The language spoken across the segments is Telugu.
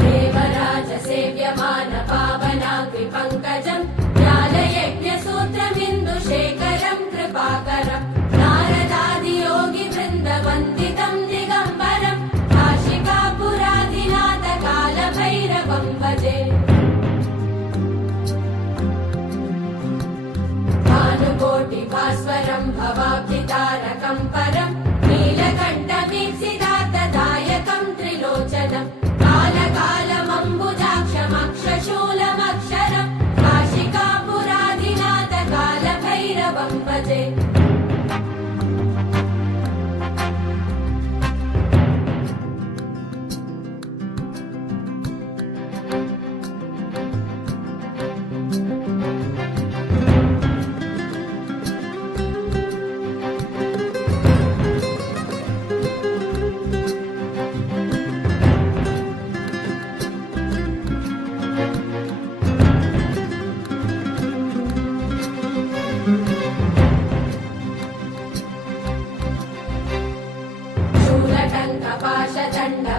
देवराज सेव्यमान पावनाग्रि पंकजं ज्ञानयज्ञसूत्रमिन्दुशेखरं कृपाकरं नारदादि योगि वृन्दवन्दितं दिगम्बरं काशिकापुरादिनाथ कालभैरवं भजे भानुकोटिभास्वरं भवाब्धितारकं परं नीलकण्ठमीप्सितार्थदायकं त्रिलोचनं कालकालमम्बुजाक्षमक्षशूलमक्षरं काशिकापुरादिनाथ कालभैरवं भजे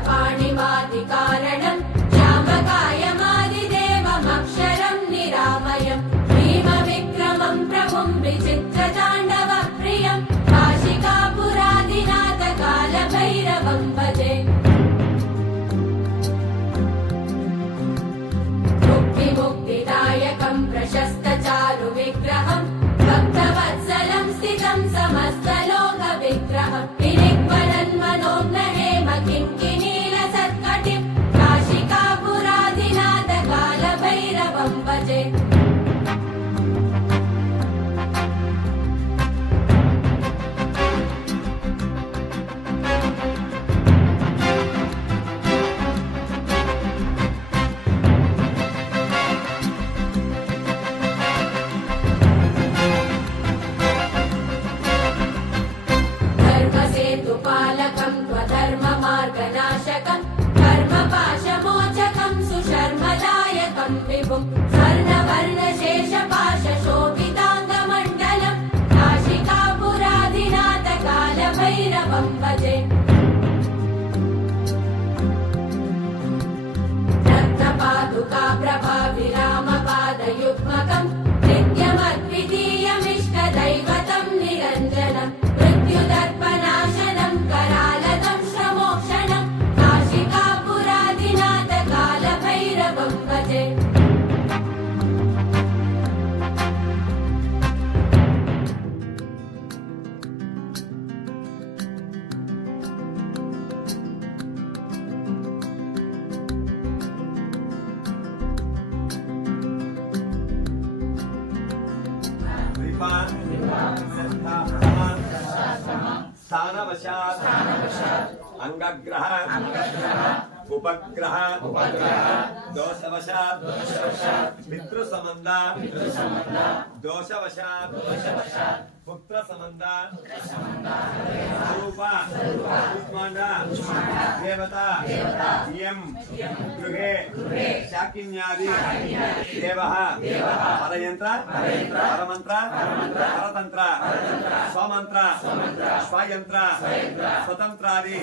पाणिमादिकारणं श्यामकायमादिदेवमक्षरं निरामयं भीमविक्रमं प्रभुं विचित्रताण्डवप्रियं काशिकापुरादिनाथ कालभैरवं भजे मुक्तिमुक्तिदायकं प्रशस्तचारुविग्रहं भक्तवत्सलं स्थितं समस्तलोकविग्रहं विनिक्वलन्मनोज्ञहेम किङ्किणीलसत्कटिं काशिकापुरादिनाथ कालभैरवं भजे धर्मसेतुपालकं त्वधर्ममार्गनाशकं कर्मपाशमोचकं सुशर्मदायकं विभुं स्वर्णवर्णशेषपाशशोभिताङ्गमण्डलं काशिकापुरादिनाथ कालभैरवं भजे रत्नपादुका प्रभाविरामपादयुग्मकं नित्यमद्वितीयमिष्टदैवतं निरञ्जनं मृत्युदर्पनाशनं करालदं श्रमोक्षणं काशिकापुरादिनाथ कालभैरवं भजे स्थानवशात् अंगग्रह उपग्रह दोषवशात् पितृसंबंध दोषवशात् पुत्र संबंध स्वरूप कुष्मांड देवता यम गृहे शाकिन्यादि देवः परयंत्र परमंत्र परतंत्र स्वमंत्र स्वयंत्र स्वतंत्रादि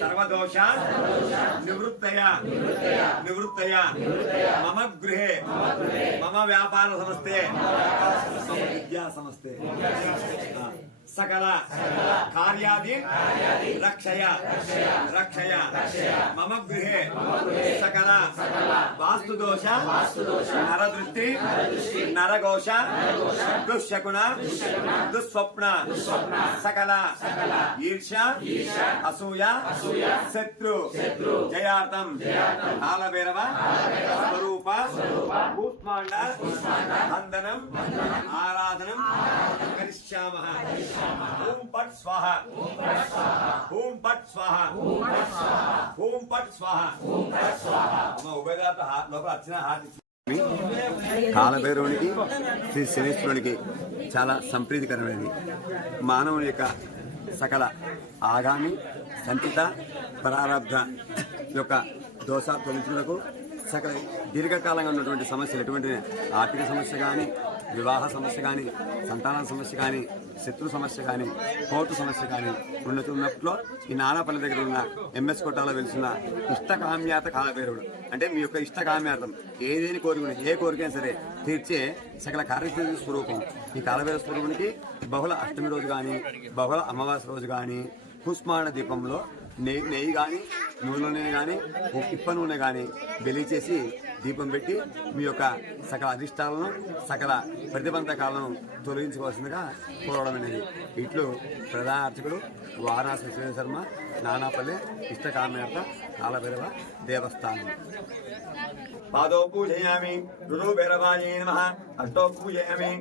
सर्वदोष निवृत्तया मम गृहे मम व्यापार समस्ते मम विद्या समस्ते सकल कार्यादि रक्षया मम गृहे सकल वास्तुदोष नरदृष्टि नरघोष दुष्शकुन दुस्वप्न सकल ईर्ष्या असूया शत्रु जयार्थम कालभैरव स्वरूप కూష్మాండ వందనం ఆరాధనం కరిష్యామః. ఓం పట్ స్వాహ ఓం పట్ స్వాహ ఓం పట్ స్వాహ. అమ్మ ఉభయదాత లోపల వచ్చిన హారతి కాలభైరవునికి శ్రీ శనీశ్వరునికి చాలా సంప్రీతికరమైనది. మానవుని యొక్క సకల ఆగామి సంచిత ప్రారబ్ధ యొక్క దోషాలు తొలగించుటకు సకల దీర్ఘకాలంగా ఉన్నటువంటి సమస్యలు ఎటువంటి ఆర్థిక సమస్య కానీ, వివాహ సమస్య కానీ, సంతాన సమస్య కానీ, శత్రు సమస్య కానీ, కోర్టు సమస్య కానీ ఉన్నట్లో ఈ నానాపల్లి దగ్గర ఉన్న ఎంఎస్ కొట్టాలో వెలిసిన ఇష్టకామ్యాత కాలభైరవుడు అంటే మీ యొక్క ఇష్టకామ్యార్థం ఏదేని కోరికని ఏ కోరికైనా సరే తీర్చే సకల కార్యసిద్ధి స్వరూపం ఈ కాలభైరవ స్వరూపునికి బహుళ అష్టమి రోజు కానీ, బహుళ అమావాస్య రోజు కానీ కుస్మాండ దీపంలో నెయ్యి కానీ, నూనె కానీ, ఇప్ప నూనె కానీ వెలిచేసి దీపం పెట్టి మీ యొక్క సకల అధిష్టాలను, సకల ప్రతిబంధకాలను తొలగించుకోవాల్సిందిగా కోరడం అనేది. ఇట్లు ప్రధాన అర్చకుడు వారణాసి శ్రీ శర్మ, నానాపల్లె ఇష్టకామ్యార్థ కాలభైరవ దేవస్థానం. పాదో పూజయామి, రురు భైరవాయ నమః, అష్టో పూజయామి,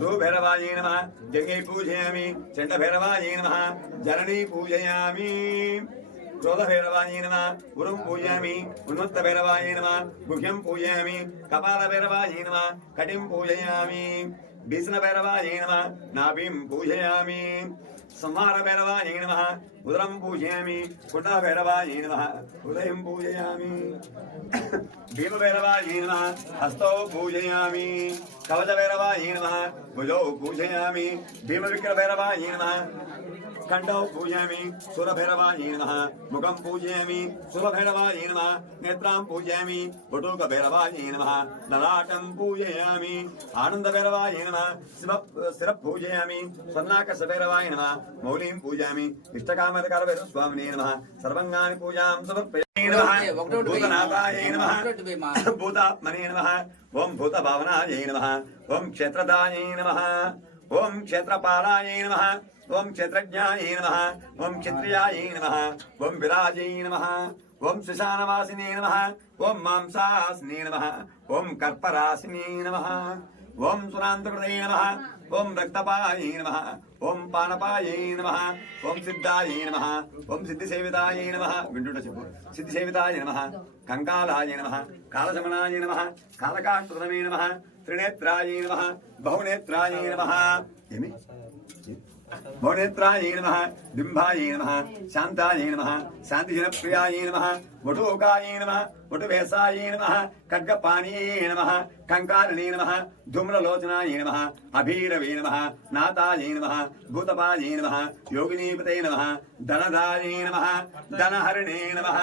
దో భైరవాయ నమః, జంగే పూజయామి, చండ భైరవాయ నమః, జననీ పూజయామి, క్రోధ భైరవాయ నమః, గురుం పూజయామి, ఉన్మత్త భైరవాయ నమః, గుహ్యం పూజయామి, కపాల భైరవాయ నమః, కటిం పూజయామి, భీషణ భైరవాయ నమః, నాభిం పూజయామి, సంహార భైరవాయ నమః, ఉదరం పూజయామి, కుట భైరవాయ నమః, ఉదయం పూజయామి, భీమ భైరవాయ నమః, హస్తౌ పూజయామి, కవచ భైరవాయ నమః, భుజౌ పూజయామి, భీమ విక్ర భైరవాయ నమః, కంఠౌ పూజయామి, సురభైరవాయ నమః, ముఖం పూజయామి, సురభైరవాయ నమః, నేత్రాం పూజయామి, బటూక భైరవాయ నమః, లలాటం పూజయామి, ఆనంద భైరవాయ నమః, శిర పూజయామి, స్వర్ణాకర్ష భైరవాయ నమః, మౌలిం పూజయామి, ఇష్టకామరకర భైరవ స్వామినే నమః, సర్వంగాని పూజాం సమర్పయామి నమః, భూతనాథాయ నమః, భూతాత్మనే నమః, ఓం భూతభావనాయ నమః, ఓం క్షేత్రదాయ నమః, ఓం క్షేత్రపాలాయ నమః, ఓం క్షేత్రజ్ఞాయ నమః, ఓం క్షత్రియాయ నమః, ఓం విరాజై నమః, ఓం శ్మశానవాసినే నమః, ఓం మాంసాసినే నమః, ఓం కర్పరాసినే నమః, ఓం సురాంతకృతై నమః, ఓం రక్తపాయై నమః, ఓం పానపాయై నమః, ఓం సిద్ధాయ నమః, ఓం సిద్ధిసేవితాయ నమః, వింటుట చెప్పు, సిద్ధిసేవితాయ నమః, కంకాలాయ నమః, కాలశమనాయ నమః, కాలకాకృతమే నమః, త్రినేత్రాయ నమః, బహునేత్రాయ నమః, ఏమి భువనేత్రాయ నమః, బింబాయ నమః, శాంతాయ నమః, శాంతిజనప్రియాయ నమః, వటోకాయ నమః, వటువేశాయ నమః, ఖడ్గపాణీయే నమః, కంకారణే నమః, ధూమ్రలోచనాయ నమః, అభీరవే నమః, నాథాయ నమః, భూతపాయ నమః, యోగినీపతే నమః, ధనదాయ నమః, ధనహరణే నమః,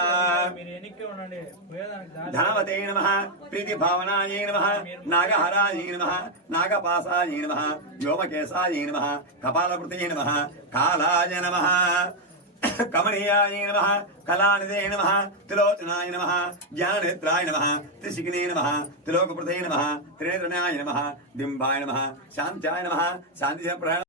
ధనవతే నమః, ప్రీతిభావనాయ నమః, నాగహరాయ నమః, నాగపాసాయ నమః, వ్యోమకేశాయ నమః, కపాలకృతే నమః, కాలాయ నమః, కమనీయాయ నమః, కళానిదే నమః, త్రిలోచనాయ నమః, జ్ఞాననేత్రాయ నమః, త్రిశిఖినే నమః, త్రిలోకప్రదే నమః, త్రినేత్రనాయ నమః, డింబాయ నమః, శాంత్యాయ నమః, శాంతిజనప్రహ